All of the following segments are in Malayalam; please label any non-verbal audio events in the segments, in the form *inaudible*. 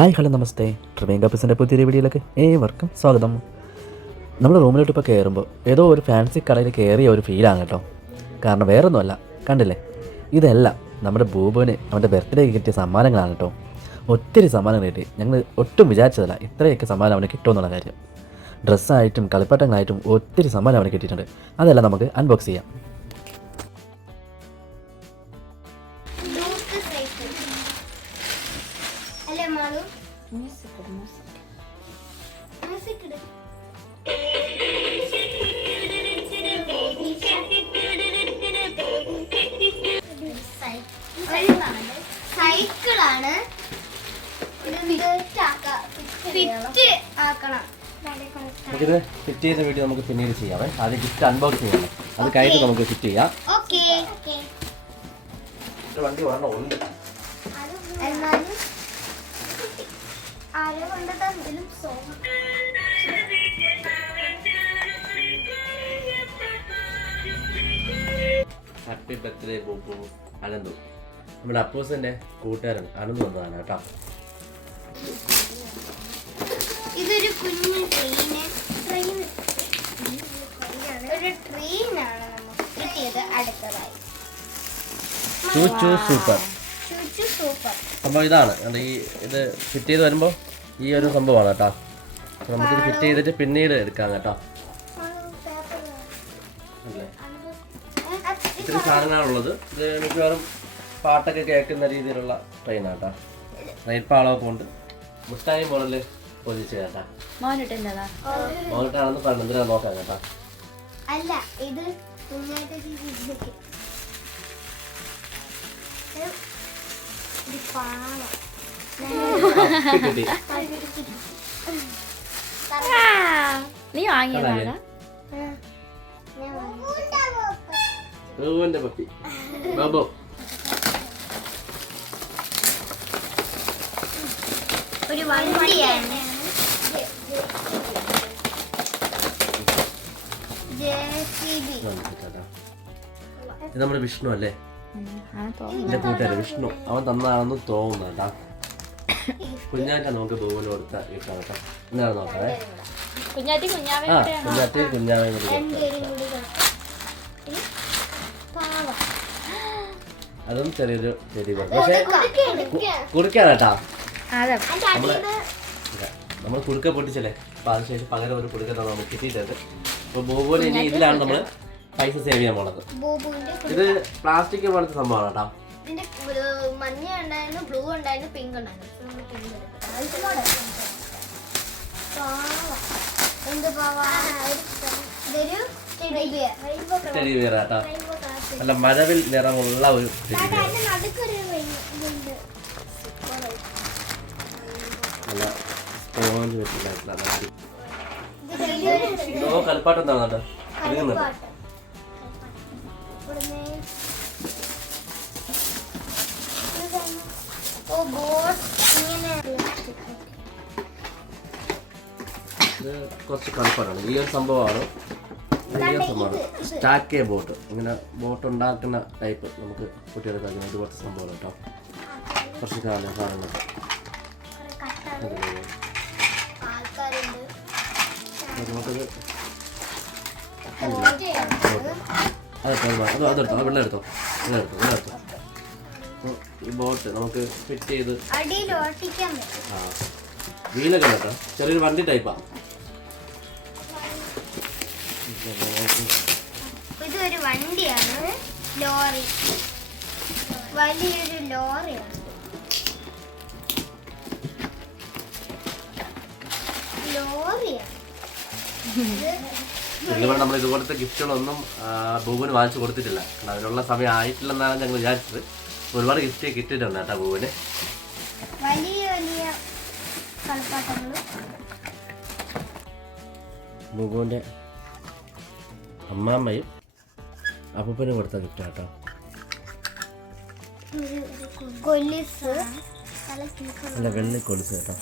ഹായ് ഹലോ നമസ്തേ. ട്രിമേൻ കപ്പിസിന്റെ പുതിയൊരു വീഡിയോയിലേക്ക് ഏവർക്കും സ്വാഗതം. നമ്മൾ റൂമിലോട്ട് ഇപ്പോൾ കയറുമ്പോൾ ഏതോ ഒരു ഫാൻസി കടയിൽ കയറിയ ഒരു ഫീലാണ് കേട്ടോ. കാരണം വേറൊന്നുമല്ല കണ്ടില്ലേ? ഇതെല്ലാം നമ്മുടെ ബൂബുവിന് അവന്റെ ബർത്ത്ഡേക്ക് കിട്ടിയ സമ്മാനങ്ങളാണ് കേട്ടോ. ഒത്തിരി സമ്മാനങ്ങൾ കിട്ടി. ഞങ്ങൾ ഒട്ടും വിചാരിച്ചതല്ല ഇത്രയൊക്കെ സമ്മാനം അവന് കിട്ടുമെന്നുള്ള കാര്യം. ഡ്രസ്സായിട്ടും കളിപ്പാട്ടങ്ങളായിട്ടും ഒത്തിരി സമ്മാനം അവന് കിട്ടിയിട്ടുണ്ട്. അതെല്ലാം നമുക്ക് അൺബോക്സ് ചെയ്യാം. നമുക്കിത് ഫിറ്റ് ചെയ്ത വീഡിയോ നമുക്ക് പിന്നീട് ചെയ്യാം ആദ്യം ഗിഫ്റ്റ് അൺബോക്സ് ചെയ്യണം. അത് കഴിഞ്ഞിട്ട് നമുക്ക് ഫിറ്റ് ചെയ്യാം. വണ്ടി ഒരെണ്ണം ഉണ്ട്. Happy birthday Bobu Ananthu. നമ്മുടെ അപ്പോസിന്റെ കൂട്ടുകാരൻ അനന്ത് വന്നതാണ് കേട്ടോ. ഇതൊരു കുഞ്ഞു ട്രെയിന് ട്രെയിൻ ഒരു ട്രെയിനാണ് നമുക്ക് കിട്ടിയത് അടുത്തതായി. ചൂച്ചു സൂപ്പർ. ചുച്ചു സൂപ്പർ. അപ്പോൾ ഇതാണ്. കണ്ടോ ഈ ഇത് ഫിറ്റ് ചെയ്ത് വരുമ്പോൾ ഈ ഒരു സംഭവമാണ് കേട്ടോ. നമുക്ക് ഇത് ഫിറ്റ് ചെയ്തിട്ട് പിന്നീട് എടുക്കാം കേട്ടോ. ഇത്ര സാധനങ്ങളുള്ളത് ഇത് മിക്കവാറും പാട്ടൊക്കെ കേൾക്കുന്ന രീതിയിലുള്ള ട്രെയിനാണ് കേട്ടോ. ട്രെയിൻ പാളമൊക്കെ ഉണ്ട് മുട്ടായി പോലെ പൊതിച്ച് കേട്ടാ. നോക്കാം കേട്ടോ? അല്ല ഇത് നീ വാങ്ങിയതാണ് പപ്പി. ബാബോ. ഒരു വണ്ടിയാണ്. ഇത് നമ്മുടെ വിഷ്ണു അല്ലേ? എന്റെ കൂട്ടുകാരൻ വിഷ്ണു. അവൻ തന്നാണെന്ന് തോന്നുന്നു കേട്ടാ കുഞ്ഞാറ്റ നമുക്ക് ബബുവിന് കൊടുത്ത കിട്ടാം കേട്ടോ എന്താണ് നോക്കാവേ കുഞ്ഞാറ്റി കുഞ്ഞാവേ. ഇത് പാവം. അതും ചെറിയൊരു ചെടി പക്ഷേ കുടിക്കാനാട്ടാ. നമ്മൾ കുടുക്ക പൊട്ടിച്ചല്ലേ? അപ്പൊ അതിനുശേഷം പകരം ഒരു കുടുക്ക തന്നെ നമുക്ക് കിട്ടിയിട്ടുണ്ട്. അപ്പൊ ബോബുവിന് ഇനി ഇതിലാണ് നമ്മൾ പൈസ സേവ് ചെയ്യാൻ പോണത്. ഇത് പ്ലാസ്റ്റിക് പോലത്തെ സംഭവമാണ് കേട്ടോ. മഞ്ഞ ഉണ്ടായിരുന്നു ബ്ലൂ ഉണ്ടായിരുന്നു പിങ്ക് ഉണ്ടായിരുന്നു. നല്ല മഴവിൽ നിറമുള്ള ഒരു നല്ല വെച്ചിട്ടുള്ള ഇത് ഓ കളിപ്പാട്ടം എന്താണ് കേട്ടോ ഇരിക്കുന്നുണ്ട് കളിപ്പാട്ടം. ഇവിടുന്ന് ഇതാണ്. ഓ ഇത് കുറച്ച് കളിപ്പാട്ടാണ് ഈ ഒരു സംഭവമാണ്. സംഭവമാണ്. സ്റ്റാക്കേ ബോട്ട്. ഇങ്ങനെ ബോട്ട് ഉണ്ടാക്കുന്ന ടൈപ്പ് നമുക്ക് കുട്ടികൾക്ക് കളിക്കുന്ന ഇതുപോലത്തെ സംഭവമാണ് കേട്ടോ. കുറച്ച് കാലം സാധനങ്ങൾ കുറെ കട്ടാണ് ആൾക്കാരുണ്ട് അത് നമുക്കത് അതെടുത്തോ അത് അതെടുത്തോ അത് വെള്ളം എടുത്തോ വെള്ളം എടുത്തോ വെള്ളം എടുത്തോ. അപ്പോൾ ഈ ബോട്ട് നമുക്ക് ഫിറ്റ് ചെയ്ത് ആ വീലൊക്കെ കേട്ടോ ചെറിയൊരു വണ്ടി ടൈപ്പാണ് ഇതൊരു വണ്ടിയാണ് ലോറി. വലിയൊരു ലോറിയാണ് ലോറിയാണ് ഇതിലൂടെ നമ്മൾ ഇതുപോലത്തെ ഗിഫ്റ്റുകളൊന്നും ബൂബിന് വാങ്ങിച്ചു കൊടുത്തിട്ടില്ല. കാരണം അതിനുള്ള സമയം ആയിട്ടില്ലെന്നാണ് ഞങ്ങൾ വിചാരിച്ചത്. ഒരുപാട് ഗിഫ്റ്റ് കിട്ടിയിട്ടുണ്ട് കേട്ടോ ഭൂവന് ബൂബുവിന്റെ അമ്മാമ്മയും അപ്പൂപ്പനും കൊടുത്ത ഗിഫ്റ്റ് കേട്ടോ. അല്ല വെള്ളി കൊലുസ് കേട്ടോ.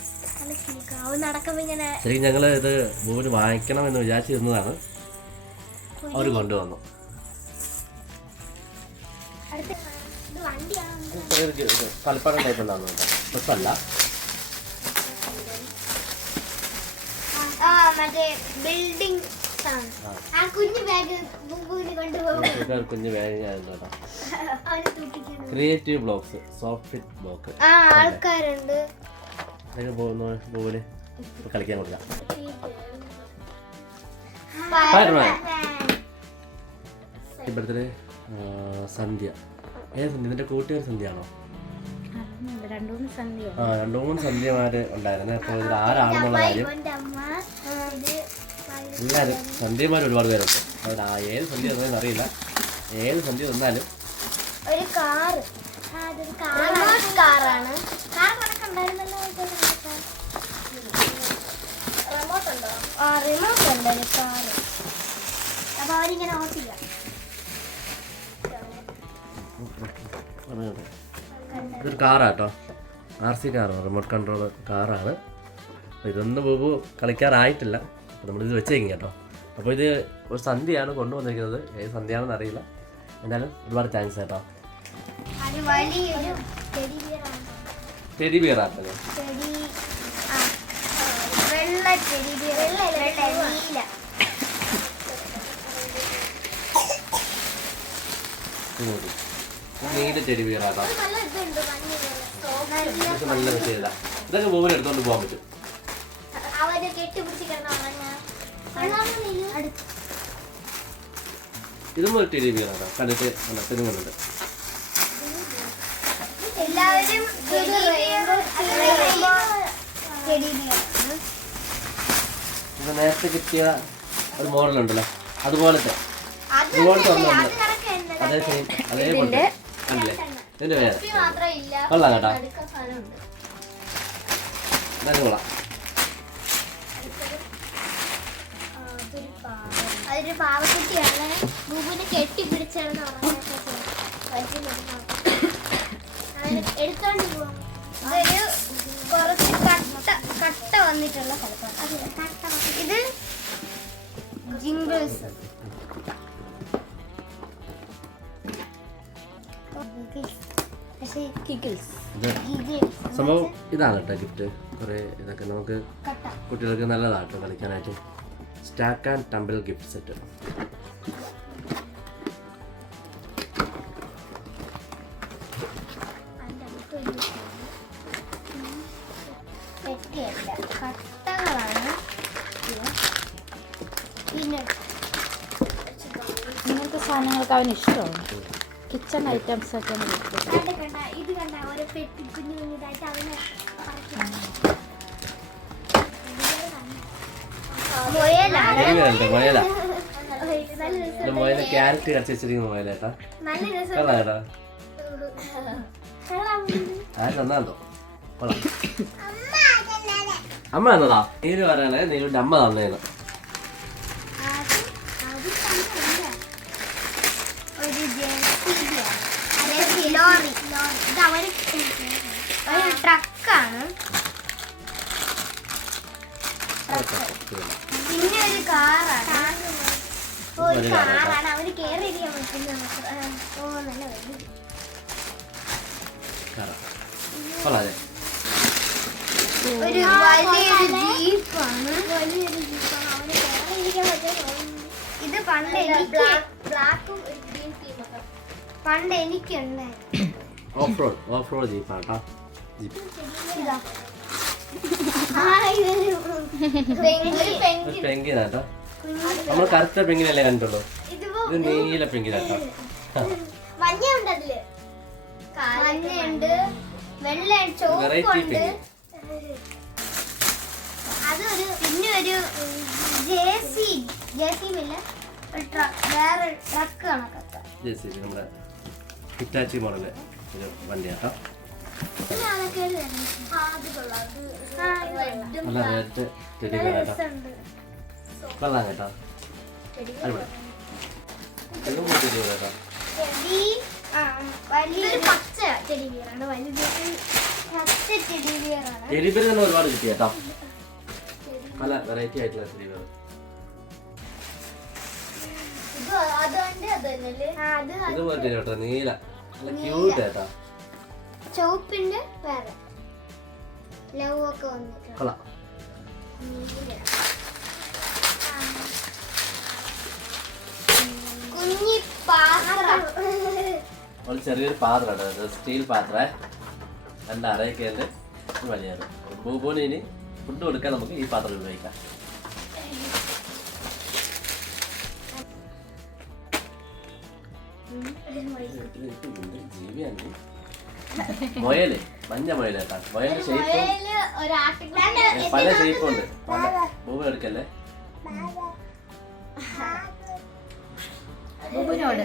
ശരി ഞങ്ങൾ ഇത് ഭൂമി വാങ്ങിക്കണം എന്ന് വിചാരിച്ചിരുന്നതാണ്. അവർ കൊണ്ടുവന്നു. കളിപ്പാടം ടൈപ്പ് ഉണ്ടാകുന്നു കുഞ്ഞു bag creative blocks soft block ആൾക്കാരുണ്ട്. അതൊക്കെ പോകുന്നു പോവിൽ കളിക്കാൻ കൊടുക്കാം. ഇവിടുത്തെ സന്ധ്യ. ഏത് സന്ധ്യ? നിന്റെ കൂട്ടുകാർ സന്ധ്യയാണോ? ആ രണ്ടു മൂന്ന് സന്ധ്യമാര് ഉണ്ടായിരുന്നു. അപ്പോൾ ഇതിൽ ആരാണെന്നുള്ള കാര്യം ഇവന്റെ അമ്മ ഇത് എല്ലാവരും സന്ധ്യമാർ ഒരുപാട് പേരുണ്ട്. അവിടെ ആ ഏത് സന്ധ്യ തന്നെ അറിയില്ല. ഏത് സന്ധ്യ തന്നാലും ഒരു കാർ കാറാണ്? ആ റിമോട്ട് ഉണ്ട് ഒരു കാറ്. അപ്പൊ അവരിങ്ങനെ ഓട്ടില്ല. ഇതൊരു കാറാട്ടോ. ആർ സി കാറാണ് റിമോട്ട് കൺട്രോൾ കാറാണ്. അപ്പോൾ ഇതൊന്നും പോകു കളിക്കാറായിട്ടില്ല. അപ്പോൾ നമ്മളിത് വെച്ചേക്കും കേട്ടോ. അപ്പോൾ ഇത് ഒരു സന്ധ്യയാണ് കൊണ്ടുവന്നിരിക്കുന്നത്. ഏത് സന്ധ്യയാണെന്ന് അറിയില്ല എന്തായാലും ഒരുപാട് താങ്ക്സ് കേട്ടോ. ടെഡി ബിയർ ആട്ടല്ലേ ആ വെള്ള ടെഡി ബിയർ വെള്ള നീല. നീല ടെഡി ബിയർ ആട്ടോ നല്ല മെസ്സേജാ ഇതൊക്കെ എടുത്തോണ്ട് പോകാൻ പറ്റും. ഇതും ഒരു ടെഡി ബിയർ ആട്ടോ കണ്ടിട്ട് നല്ല തിരുങ്ങുന്നുണ്ട് എല്ലാവരും ഇത് നേരത്തെ കിട്ടിയ ഒരു മോഡൽ ഉണ്ടല്ലോ അതുപോലത്തെ അതുപോലത്തെ ഒന്നുണ്ട് അതേ സെയിം അതേപോലെ അല്ലേ? ഇതിന്റെ വേറെ. കൊള്ളാം കേട്ടോ. കൊള്ളാം. അതൊരു പാവക്കുട്ടിയാണ്. ബുബുനെ കെട്ടിപ്പിടിച്ചാണ് എടുത്തോണ്ട് പോവാം ഇതൊരു കുറച്ച് കട്ട കട്ട വന്നിട്ടുള്ള കളിപ്പാട്ടം ഇത് ജിംഗിൾസ് സംഭവം ഇതാണ് കേട്ടോ ഗിഫ്റ്റ്. കുറേ ഇതൊക്കെ നമുക്ക് കുട്ടികൾക്ക് നല്ലതാണ് കേട്ടോ കളിക്കാനായിട്ട്. Stack and tumble gift set. പെട്ടിയല്ല കട്ടകളാണ് പിന്നെ ഇങ്ങനത്തെ സാധനങ്ങൾക്ക് അവന് ഇഷ്ടമാണ്. കിച്ചൺ ഐറ്റംസ് ഒക്കെ ഇത് കണ്ട ഒരു പെട്ടി കുഞ്ഞു കുഞ്ഞിതായിട്ട് അവനെ മൊയല മൊയല ക്യാരറ്റ് കടച്ച് വെച്ചിരിക്കുന്ന മൊയലേട്ടാ നല്ല രസം. കൊള്ളാം കേട്ടോ കൊള്ളാം. ആര് തന്നാന്തോ കൊള്ളാം. അമ്മ തന്നതാ നീര് പറയണേ നീരുടെ അമ്മ തന്നേന്ന് ട്രക്കാണ് പിന്നെ ഒരു കാറാണ് ഒരു കാറാ. കാറാണ് അവർ കേറിയിരിക്കാൻ പറ്റുന്ന ഓ നല്ല വലുത്. ഒരു വലിയൊരു ജീപ്പാണ്. വലിയൊരു ജീപ്പാണ് ഇത് പണ്ട് എനിക്ക് ബ്ലാക്കും ഗ്രീൻ ടീമൊക്കെ. പണ്ട് എനിക്കുണ്ടായിരുന്നു ഓഫ് റോഡ് ഓഫ് റോഡ് ജീപ്പാട്ടോ. ജീപ്പ്. ഇതാ. പെങ്കിനാട്ടോ നമ്മൾ കറുത്ത പെങ്കിനല്ലേ കണ്ടുള്ളൂ? ഇത് നീല പെങ്കിനാട്ടോ മഞ്ഞയുണ്ട് അതിൽ. അതൊരു പിന്നെ ഒരു ജെ സി ജെ സി ഇല്ല. വേറെ ട്രക്ക് കണക്കത്തെ ജെ സി ബി നമ്മുടെ ഹിറ്റാച്ചി മോഡൽ ഒരു വണ്ടിയാട്ടോ. നല്ല റേറ്റ് ചെടി കേട്ടോ. കൊള്ളാം കേട്ടോ. അടിപൊളി. ഇതും ചെടി കേട്ടോ? ചെടി? ആ, വലിയൊരു പച്ച ചെടി ടെഡിബിയർ തന്നെ ഒരുപാട് കിട്ടി കേട്ടോ. നല്ല വെറൈറ്റി ആയിട്ടുള്ള ടെഡിബിയർ ഇത് നീല. നല്ല ക്യൂട്ട് ലവ് ഒക്കെ കുഞ്ഞി പാത്ര. ചെറിയൊരു പാത്രം സ്റ്റീൽ പാത്രേ. രണ്ട് അരയൊക്കെയുണ്ട് വലിയത് ബൂബൂന് ഇനി ഫുഡ് കൊടുക്കാൻ നമുക്ക് ഈ പാത്രം ഉപയോഗിക്കാം. *laughs* ജീവിയാണ് മൊയൽ മഞ്ഞ മൊയൽ കേട്ടാ. മൊയലിന്റെ ഷേപ്പും പല ഷേപ്പും ഉണ്ട്. ബൂബ എടുക്കല്ലേ? തറ